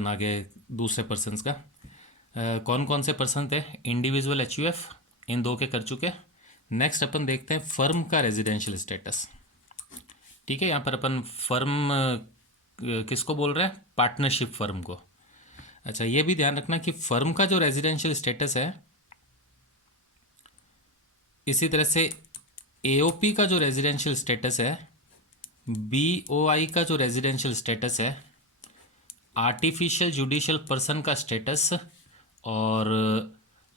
अपन आगे दूसरे पर्सन्स का कौन कौन से पर्सन थे। इंडिविजुअल एचयूएफ इन दो के कर चुके। नेक्स्ट अपन देखते हैं फर्म का रेजिडेंशियल स्टेटस। ठीक है, यहाँ पर अपन फर्म किसको बोल रहे हैं, पार्टनरशिप फर्म को। अच्छा, ये भी ध्यान रखना कि फर्म का जो रेजिडेंशियल स्टेटस है, इसी तरह से एओपी का जो रेजिडेंशियल स्टेटस है, बीओआई का जो रेजिडेंशियल स्टेटस है, आर्टिफिशियल जुडिशियल पर्सन का स्टेटस और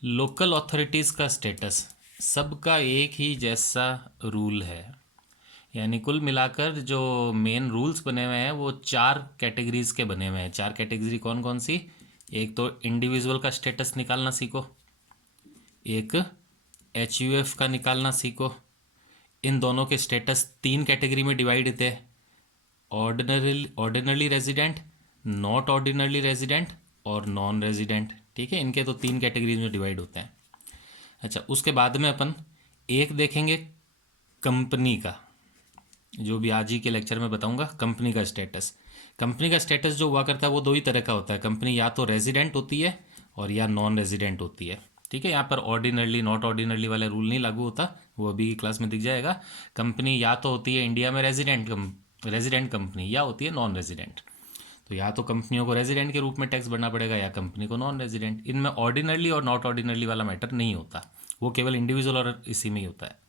लोकल अथॉरिटीज़ का स्टेटस, सबका एक ही जैसा रूल है। यानी कुल मिलाकर जो मेन रूल्स बने हुए हैं वो 4 कैटेगरीज के बने हुए हैं। 4 कैटेगरी कौन कौन सी? एक तो इंडिविजुअल का स्टेटस निकालना सीखो, एक एचयूएफ का निकालना सीखो। इन दोनों के स्टेटस 3 कैटेगरी में डिवाइड थे, ordinary resident, not ordinary resident और नॉन रेजिडेंट। ठीक है, इनके तो 3 कैटेगरीज में डिवाइड होते हैं। अच्छा, उसके बाद में अपन एक देखेंगे कंपनी का, जो भी आज ही के लेक्चर में बताऊंगा। कंपनी का स्टेटस, कंपनी का स्टेटस जो हुआ करता है वो 2 ही तरह का होता है। कंपनी या तो रेजिडेंट होती है और या नॉन रेजिडेंट होती है। ठीक है, यहाँ पर ऑर्डिनरली नॉट ऑर्डिनरली वाला रूल नहीं लागू होता, वो अभी की क्लास में दिख जाएगा। कंपनी या तो होती है इंडिया में रेजिडेंट कंपनी, या होती है नॉन रेजिडेंट। तो या तो कंपनियों को रेजिडेंट के रूप में टैक्स भरना पड़ेगा या कंपनी को नॉन रेजिडेंट। इनमें ऑर्डिनरली और नॉट ऑर्डिनरली वाला मैटर नहीं होता, वो केवल इंडिविजुअल और इसी में ही होता है।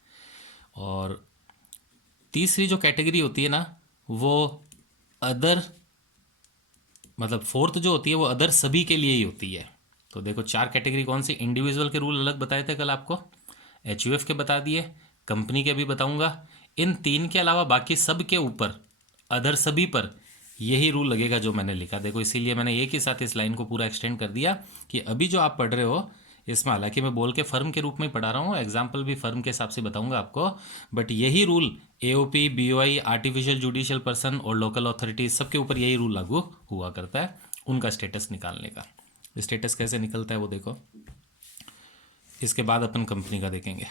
और तीसरी जो कैटेगरी होती है ना, वो अदर, मतलब फोर्थ जो होती है वो अदर सभी के लिए ही होती है। तो देखो 4 कैटेगरी कौन सी। इंडिविजुअल के रूल अलग बताए थे कल आपको, एचयूएफ के बता दिए, कंपनी के भी बताऊंगा। इन 3 के अलावा बाकी सब के ऊपर, अदर सभी पर यही रूल लगेगा जो मैंने लिखा। देखो इसीलिए मैंने एक ही साथ इस लाइन को पूरा एक्सटेंड कर दिया कि अभी जो आप पढ़ रहे हो इसमें, हालांकि मैं बोल के फर्म के रूप में पढ़ा रहा हूँ, एग्जाम्पल भी फर्म के हिसाब से बताऊंगा आपको, बट यही rule AOP, BOI, artificial judicial person और लोकल अथॉरिटीज सबके ऊपर यही रूल लागू हुआ करता है उनका स्टेटस निकालने का। स्टेटस कैसे निकलता है वो देखो। इसके बाद अपन कंपनी का देखेंगे।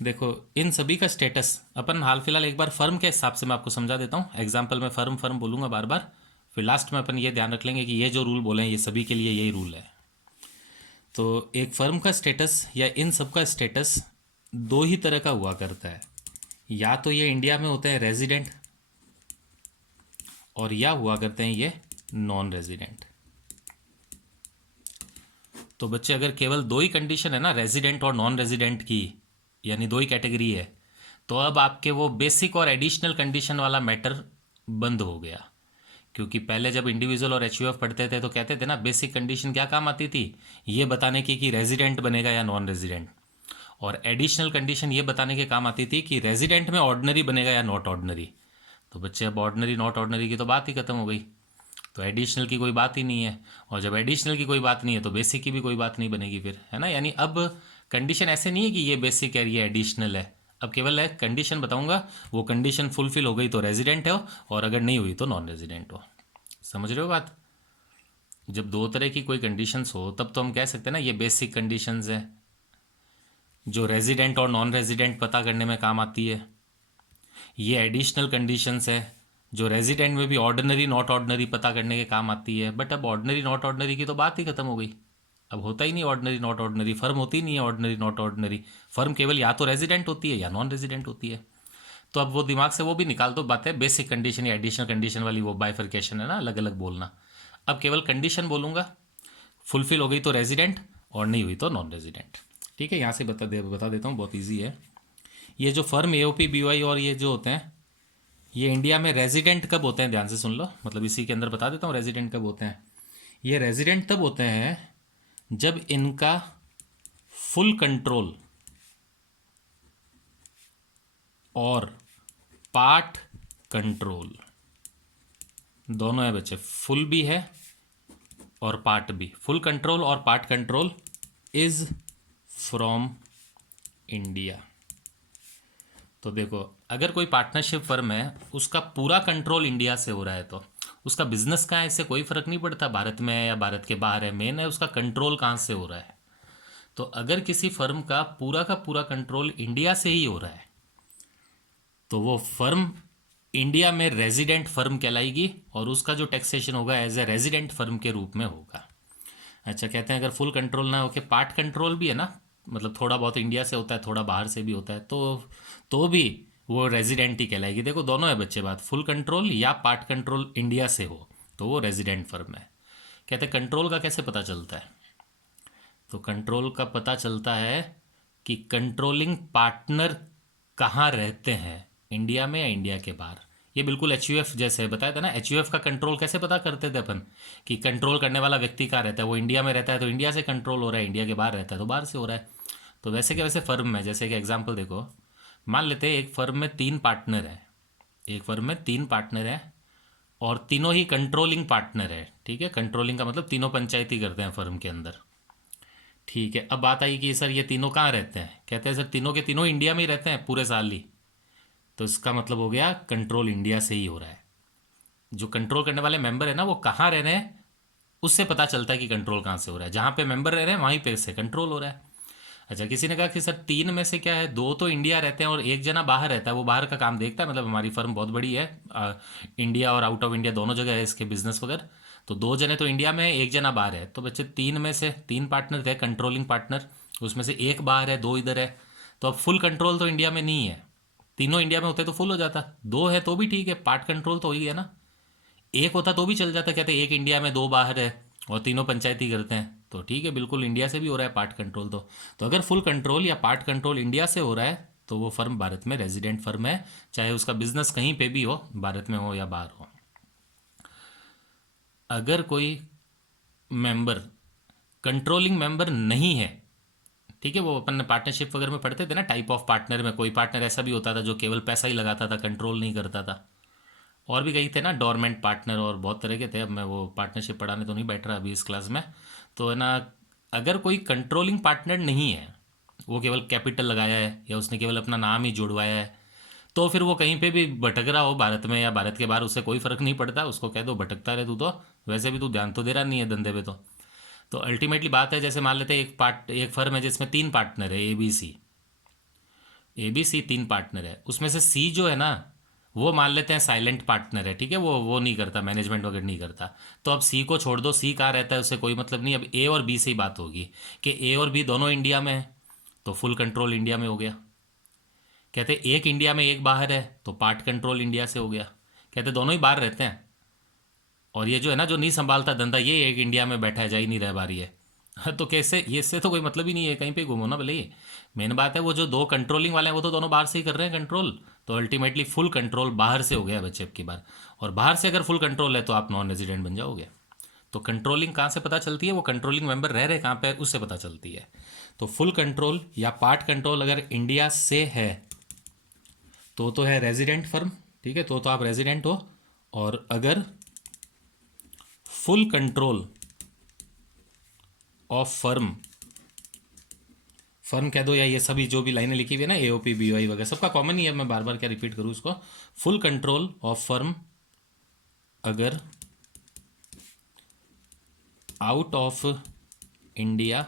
देखो इन सभी का स्टेटस अपन हाल फिलहाल एक बार फर्म के हिसाब से मैं आपको समझा देता हूँ। एग्जाम्पल में फर्म फर्म बोलूँगा बार बार, फिर लास्ट में अपन ये ध्यान रख लेंगे कि ये जो रूल बोले हैं ये सभी के लिए यही रूल है। तो एक फर्म का स्टेटस या इन सब का स्टेटस 2 ही तरह का हुआ करता है। या तो ये इंडिया में होते हैं रेजिडेंट और या हुआ करते हैं ये नॉन रेजिडेंट। तो बच्चे अगर केवल 2 ही कंडीशन है ना, रेजिडेंट और नॉन रेजिडेंट की, यानी 2 ही कैटेगरी है, तो अब आपके वो बेसिक और एडिशनल कंडीशन वाला मैटर बंद हो गया। क्योंकि पहले जब इंडिविजुअल और एचयूएफ पढ़ते थे तो कहते थे ना, बेसिक कंडीशन क्या काम आती थी, ये बताने की कि रेजिडेंट बनेगा या नॉन रेजिडेंट, और एडिशनल कंडीशन ये बताने के काम आती थी कि रेजिडेंट में ऑर्डिनरी बनेगा या नॉट ऑर्डिनरी। तो बच्चे अब ऑर्डिनरी नॉट ऑर्डिनरी की तो बात ही खत्म हो गई, तो एडिशनल की कोई बात ही नहीं है। और जब एडिशनल की कोई बात नहीं है तो बेसिक की भी कोई बात नहीं बनेगी फिर, है ना। यानी अब कंडीशन ऐसे नहीं है कि ये बेसिक है ये एडिशनल है, अब केवल है कंडीशन बताऊंगा, वो कंडीशन फुलफिल हो गई तो रेजिडेंट हो और अगर नहीं हुई तो नॉन रेजिडेंट हो। समझ रहे हो बात। जब 2 तरह की कोई कंडीशंस हो तब तो हम कह सकते हैं ना ये बेसिक कंडीशंस है जो रेजिडेंट और नॉन रेजिडेंट पता करने में काम आती है। ये एडिशनल कंडीशंस है जो रेजिडेंट में भी ऑर्डिनरी नॉट ऑर्डिनरी पता करने के काम आती है। बट अब ऑर्डिनरी नॉट ऑर्डिनरी की तो बात ही खत्म हो गई, अब होता ही नहीं ऑर्डिनरी नॉट ऑर्डिनरी, फर्म होती नहीं है ऑर्डिनरी नॉट ऑर्डिनरी। फर्म केवल या तो रेजिडेंट होती है या नॉन रेजिडेंट होती है। तो अब वो दिमाग से वो भी निकाल दो बातें, बेसिक कंडीशन या एडिशनल कंडीशन वाली वो बाइफर्केशन है ना, अलग अलग बोलना। अब केवल कंडीशन बोलूँगा, फुलफिल हो गई तो रेजिडेंट और नहीं हुई तो नॉन रेजिडेंट। ठीक है, यहाँ से बता देता हूँ, बहुत ईजी है। ये जो फर्म एओपी, बीओआई और ये जो होते हैं, ये इंडिया में रेजिडेंट कब होते हैं, ध्यान से सुन लो, मतलब इसी के अंदर बता देता हूँ रेजिडेंट कब होते हैं। ये रेजिडेंट तब होते हैं जब इनका फुल कंट्रोल और पार्ट कंट्रोल दोनों है बच्चे, फुल भी है और पार्ट भी। फुल कंट्रोल और part control is from India. तो देखो अगर कोई पार्टनरशिप फर्म है उसका पूरा कंट्रोल इंडिया से हो रहा है तो उसका बिजनेस कहाँ है इससे कोई फर्क नहीं पड़ता, भारत में है या भारत के बाहर है, मेन है उसका कंट्रोल कहाँ से हो रहा है। तो अगर किसी फर्म का पूरा कंट्रोल इंडिया से ही हो रहा है तो वो फर्म इंडिया में रेजिडेंट फर्म कहलाएगी और उसका जो टैक्सेशन होगा एज ए रेजिडेंट फर्म के रूप में होगा। अच्छा, कहते हैं अगर फुल कंट्रोल ना होके पार्ट कंट्रोल भी है ना, मतलब थोड़ा बहुत इंडिया से होता है थोड़ा बाहर से भी होता है, तो भी वो रेजिडेंट ही कहलाएगी। देखो दोनों है बच्चे बात, फुल कंट्रोल या पार्ट कंट्रोल इंडिया से हो तो वो रेजिडेंट फर्म है। कहते हैं कंट्रोल का कैसे पता चलता है, तो कंट्रोल का पता चलता है कि कंट्रोलिंग पार्टनर कहाँ रहते हैं, इंडिया में या इंडिया के बाहर। ये बिल्कुल एच जैसे है, बताया था ना एच का कंट्रोल कैसे पता करते थे अपन, कि कंट्रोल करने वाला व्यक्ति कहाँ रहता है, वो इंडिया में रहता है तो इंडिया से कंट्रोल हो रहा है, इंडिया के बाहर रहता है तो बाहर से हो रहा है। तो वैसे क्या, वैसे फर्म में जैसे कि एग्जाम्पल देखो, मान लेते हैं एक फर्म में 3 पार्टनर है, एक फर्म में 3 पार्टनर है और तीनों ही कंट्रोलिंग पार्टनर है। ठीक है, कंट्रोलिंग का मतलब तीनों पंचायती करते हैं फर्म के अंदर। ठीक है, अब बात आई कि सर ये तीनों कहाँ रहते हैं, कहते हैं सर तीनों के तीनों इंडिया में ही रहते हैं पूरे साल ही। तो इसका मतलब हो गया कंट्रोल इंडिया से ही हो रहा है। जो कंट्रोल करने वाले मेंबर है ना वो कहाँ रह रहे हैं उससे पता चलता है कि कंट्रोल कहाँ से हो रहा है, जहाँ पे मेंबर रह रहे हैं वहीं पे से कंट्रोल हो रहा है। अच्छा, किसी ने कहा कि सर 3 में से क्या है, 2 तो इंडिया रहते हैं और एक जना बाहर रहता है, वो बाहर का काम देखता है, मतलब हमारी फर्म बहुत बड़ी है, इंडिया और आउट ऑफ इंडिया दोनों जगह है इसके बिजनेस वगैरह। तो 2 जने तो इंडिया में है, एक जना बाहर है, तो बच्चे 3 में से 3 पार्टनर थे कंट्रोलिंग पार्टनर, उसमें से एक बाहर है 2 इधर है। तो अब फुल कंट्रोल तो इंडिया में नहीं है, तीनों इंडिया में होते तो फुल हो जाता, 2 है तो भी ठीक है, पार्ट कंट्रोल तो वही है ना। एक होता तो भी चल जाता, कहते एक इंडिया में 2 बाहर है और तीनों पंचायती करते हैं, तो ठीक है बिल्कुल इंडिया से भी हो रहा है पार्ट कंट्रोल। तो अगर फुल कंट्रोल या पार्ट कंट्रोल इंडिया से हो रहा है तो वो फर्म भारत में रेजिडेंट फर्म है, चाहे उसका बिजनेस कहीं पे भी हो, भारत में हो या बाहर हो। अगर कोई मेंबर कंट्रोलिंग मेंबर नहीं है, ठीक है, वो अपन ने पार्टनरशिप वगैरह में पढ़ते थे ना टाइप ऑफ पार्टनर में, कोई पार्टनर ऐसा भी होता था जो केवल पैसा ही लगाता था, कंट्रोल नहीं करता था। और भी कई थे ना डोरमेंट पार्टनर और बहुत तरह के थे, अब मैं वो पार्टनरशिप पढ़ाने तो नहीं बैठ रहा अभी इस क्लास में। तो है ना, अगर कोई कंट्रोलिंग पार्टनर नहीं है, वो केवल कैपिटल लगाया है या उसने केवल अपना नाम ही जुड़वाया है, तो फिर वो कहीं पे भी भटक रहा हो भारत में या भारत के बाहर, उससे कोई फर्क नहीं पड़ता, उसको कह दो भटकता रहे तू, तो वैसे भी तू ध्यान तो दे रहा नहीं है धंधे पे। तो अल्टीमेटली बात है, जैसे मान लेते हैं एक फर्म है जिसमें 3 पार्टनर है, ए बी सी 3 पार्टनर है, उसमें से सी जो है ना वो मान लेते हैं साइलेंट पार्टनर है, ठीक है, वो नहीं करता मैनेजमेंट वगैरह नहीं करता। तो अब सी को छोड़ दो, सी कहाँ रहता है उससे कोई मतलब नहीं, अब ए और बी से ही बात होगी कि ए और बी दोनों इंडिया में है तो फुल कंट्रोल इंडिया में हो गया। कहते एक इंडिया में एक बाहर है तो पार्ट कंट्रोल इंडिया से हो गया। कहते दोनों ही बाहर रहते हैं और ये जो है ना जो नहीं संभालता धंधा, ये एक इंडिया में बैठा है, जा ही नहीं रह पा रही है। तो कैसे, ये इससे तो कोई मतलब ही नहीं है, कहीं पे घूमो ना भले ही। मेन बात है वो जो 2 कंट्रोलिंग वाले हैं वो तो दोनों बाहर से ही कर रहे हैं कंट्रोल, तो अल्टीमेटली फुल कंट्रोल बाहर से हो गया बच्चे अब की बार। और बाहर से अगर फुल कंट्रोल है तो आप नॉन रेजिडेंट बन जाओगे। तो कंट्रोलिंग कहाँ से पता चलती है, वो कंट्रोलिंग मेंबर रह रहे कहाँ पे उससे पता चलती है। तो फुल कंट्रोल या पार्ट कंट्रोल अगर इंडिया से है तो है रेजिडेंट फर्म, ठीक है, तो आप रेजिडेंट हो। और अगर full control of firm, firm कह दो या ये सभी जो भी लाइनें लिखी हुई है ना एओपी बीओआई वगैरह सबका कॉमन ही है, मैं बार बार क्या रिपीट करूँ उसको। फुल कंट्रोल ऑफ फर्म अगर आउट ऑफ इंडिया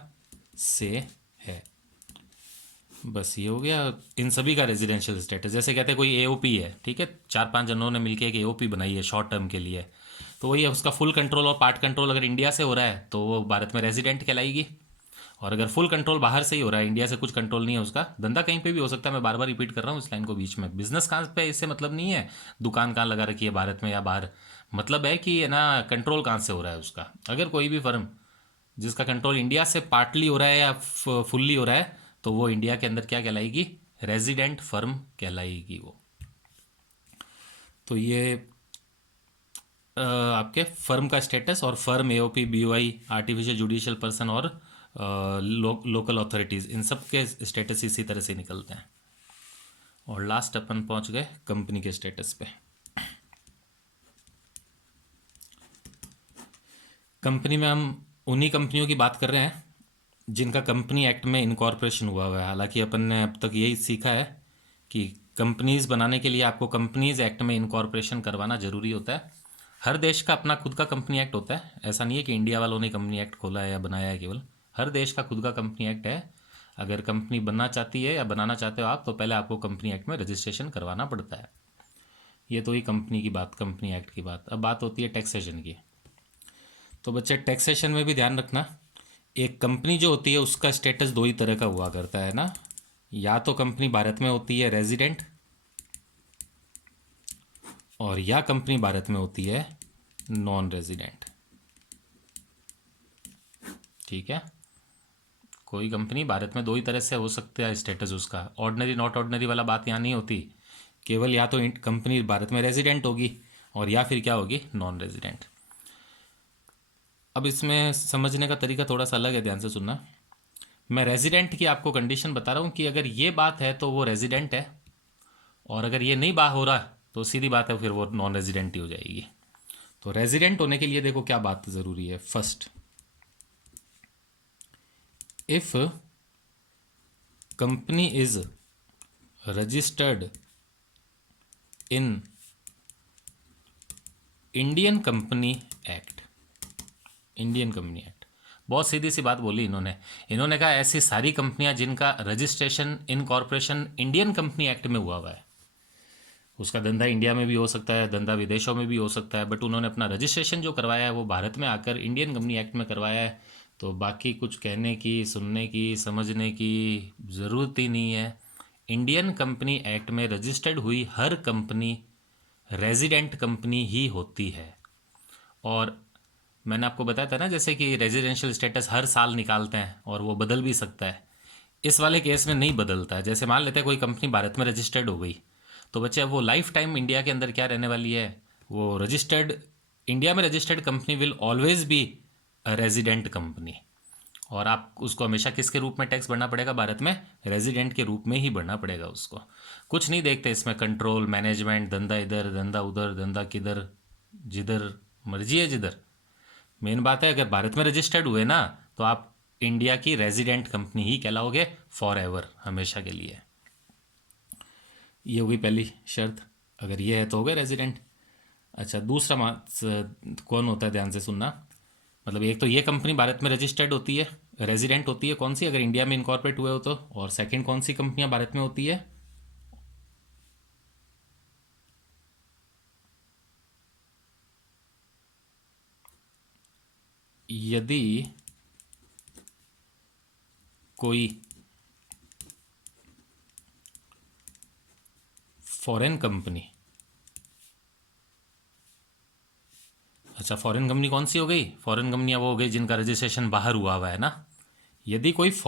से है, बस ये हो गया इन सभी का रेजिडेंशियल स्टेटस। जैसे कहते हैं कोई एओपी है, ठीक है, 4-5 जनों ने मिलकर एक एओपी बनाई है शॉर्ट टर्म के लिए, तो वही है उसका फुल कंट्रोल और पार्ट कंट्रोल अगर इंडिया से हो रहा है तो वो भारत में रेजिडेंट कहलाएगी। और अगर फुल कंट्रोल बाहर से ही हो रहा है, इंडिया से कुछ कंट्रोल नहीं है उसका, धंधा कहीं पे भी हो सकता है, मैं बार बार रिपीट कर रहा हूँ इस लाइन को बीच में, बिजनेस कहाँ पे इससे मतलब नहीं है, दुकान कहाँ लगा रखी है भारत में या बाहर, मतलब है कि है ना कंट्रोल कहाँ से हो रहा है उसका। अगर कोई भी फर्म जिसका कंट्रोल इंडिया से पार्टली हो रहा है या फुल्ली हो रहा है तो वो इंडिया के अंदर क्या कहलाएगी, रेजिडेंट फर्म कहलाएगी वो। तो ये आपके फर्म का स्टेटस, और firm AOP BOI artificial judicial person और लोकल अथॉरिटीज़, इन सब के स्टेटस इसी तरह से निकलते हैं। और लास्ट अपन पहुंच गए कंपनी के स्टेटस पे। कंपनी में हम उन्हीं कंपनियों की बात कर रहे हैं जिनका कंपनी एक्ट में इनकॉर्पोरेशन हुआ हुआ है। हालांकि अपन ने अब तक यही सीखा है कि कंपनीज बनाने के लिए आपको कंपनीज एक्ट में इनकॉर्पोरेशन करवाना ज़रूरी होता है। हर देश का अपना खुद का कंपनी एक्ट होता है, ऐसा नहीं है कि इंडिया वालों ने कंपनी एक्ट खोला है या बनाया है केवल, हर देश का खुद का कंपनी एक्ट है। अगर कंपनी बनना चाहती है या बनाना चाहते हो आप तो पहले आपको कंपनी एक्ट में रजिस्ट्रेशन करवाना पड़ता है। ये तो ही कंपनी की बात, कंपनी एक्ट की बात। अब बात होती है टैक्सेशन की। तो बच्चे टैक्सेशन में भी ध्यान रखना, एक कंपनी जो होती है उसका स्टेटस दो ही तरह का हुआ करता है ना, या तो कंपनी भारत में होती है रेजिडेंट, और या कंपनी भारत में होती है नॉन रेजिडेंट। ठीक है, कोई कंपनी भारत में दो ही तरह से हो सकता है स्टेटस उसका, ऑर्डिनरी नॉट ऑर्डिनरी वाला बात यहाँ नहीं होती। केवल या तो कंपनी भारत में रेजिडेंट होगी और या फिर क्या होगी, नॉन रेजिडेंट। अब इसमें समझने का तरीका थोड़ा सा अलग है, ध्यान से सुनना। मैं रेजिडेंट की आपको कंडीशन बता रहा हूँ कि अगर ये बात है तो वो रेजिडेंट है, और अगर ये नहीं बात हो रहा तो सीधी बात है फिर वो नॉन रेजिडेंट ही हो जाएगी। तो रेजिडेंट होने के लिए देखो क्या बात ज़रूरी है। First, if company is registered in Indian company act. Indian company act, बहुत सीधी सी बात बोली इन्होंने कहा ऐसी सारी कंपनियां जिनका registration in corporation Indian company act में हुआ है, उसका धंधा इंडिया में भी हो सकता है, धंधा विदेशों में भी हो सकता है, बट उन्होंने अपना रजिस्ट्रेशन जो करवाया है वो भारत में आकर इंडियन कंपनी एक्ट में करवाया है। तो बाकी कुछ कहने की, सुनने की, समझने की ज़रूरत ही नहीं है। इंडियन कंपनी एक्ट में रजिस्टर्ड हुई हर कंपनी रेजिडेंट कंपनी ही होती है। और मैंने आपको बताया था ना, जैसे कि रेजिडेंशियल स्टेटस हर साल निकालते हैं और वो बदल भी सकता है, इस वाले केस में नहीं बदलता है। जैसे मान लेते हैं कोई कंपनी भारत में रजिस्टर्ड हो गई, तो बच्चे अब वो लाइफ टाइम इंडिया के अंदर क्या रहने वाली है, वो रजिस्टर्ड, इंडिया में registered company will always be a resident company. और आप उसको हमेशा किसके रूप में टैक्स भरना पड़ेगा भारत में, रेजिडेंट के रूप में ही भरना पड़ेगा उसको। कुछ नहीं देखते इसमें, कंट्रोल, मैनेजमेंट, धंधा इधर, धंधा उधर, धंधा किधर, जिधर मर्जी है जिधर। मेन बात है अगर भारत में रजिस्टर्ड हुए ना तो आप इंडिया की रेजिडेंट कंपनी ही कहलाओगे फॉर एवर, हमेशा के लिए। ये होगी पहली शर्त, अगर ये है तो हो गए रेजिडेंट। अच्छा, दूसरा कौन होता है, ध्यान से सुनना। मतलब एक तो ये कंपनी भारत में रजिस्टर्ड होती है, रेजिडेंट होती है, कौन सी, अगर इंडिया में इनकॉर्पोरेट हुए हो तो। और सेकंड कौन सी कंपनियां भारत में होती है, यदि कोई फॉरेन कंपनी, अच्छा फॉरेन कंपनी कौन सी हो गई, फॉरेन कंपनियां वो हो गई जिनका रजिस्ट्रेशन बाहर हुआ है ना। यदि कोई फॉरेन